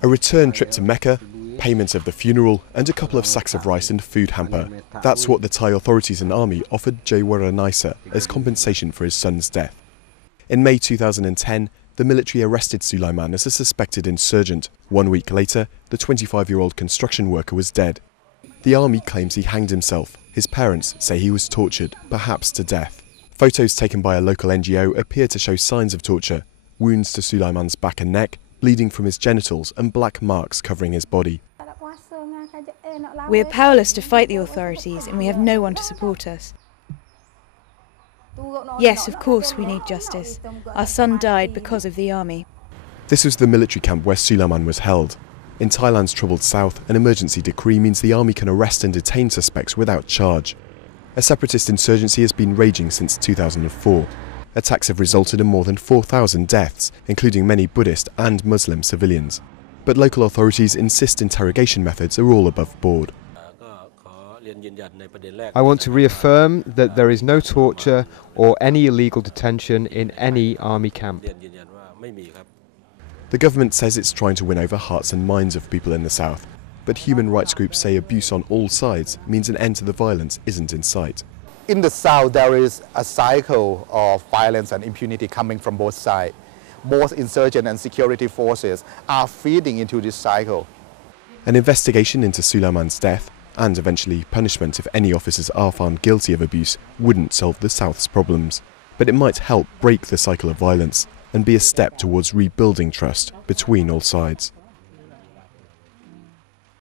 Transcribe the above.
A return trip to Mecca, payment of the funeral, and a couple of sacks of rice and food hamper. That's what the Thai authorities and army offered Jaywara NAESA as compensation for his son's death. In May 2010, the military arrested Sulaiman as a suspected insurgent. 1 week later, the 25-year-old construction worker was dead. The army claims he hanged himself. His parents say he was tortured, perhaps to death. Photos taken by a local NGO appear to show signs of torture: wounds to Sulaiman's back and neck, bleeding from his genitals, and black marks covering his body. We are powerless to fight the authorities, and we have no one to support us. Yes, of course we need justice. Our son died because of the army. This was the military camp where Sulaiman was held. In Thailand's troubled south, an emergency decree means the army can arrest and detain suspects without charge. A separatist insurgency has been raging since 2004. Attacks have resulted in more than 4,000 deaths, including many Buddhist and Muslim civilians. But local authorities insist interrogation methods are all above board. I want to reaffirm that there is no torture or any illegal detention in any army camp. The government says it's trying to win over hearts and minds of people in the south, but human rights groups say abuse on all sides means an end to the violence isn't in sight. In the south, there is a cycle of violence and impunity coming from both sides. Both insurgent and security forces are feeding into this cycle. An investigation into Sulaiman's death, and eventually punishment if any officers are found guilty of abuse, wouldn't solve the South's problems. But it might help break the cycle of violence and be a step towards rebuilding trust between all sides.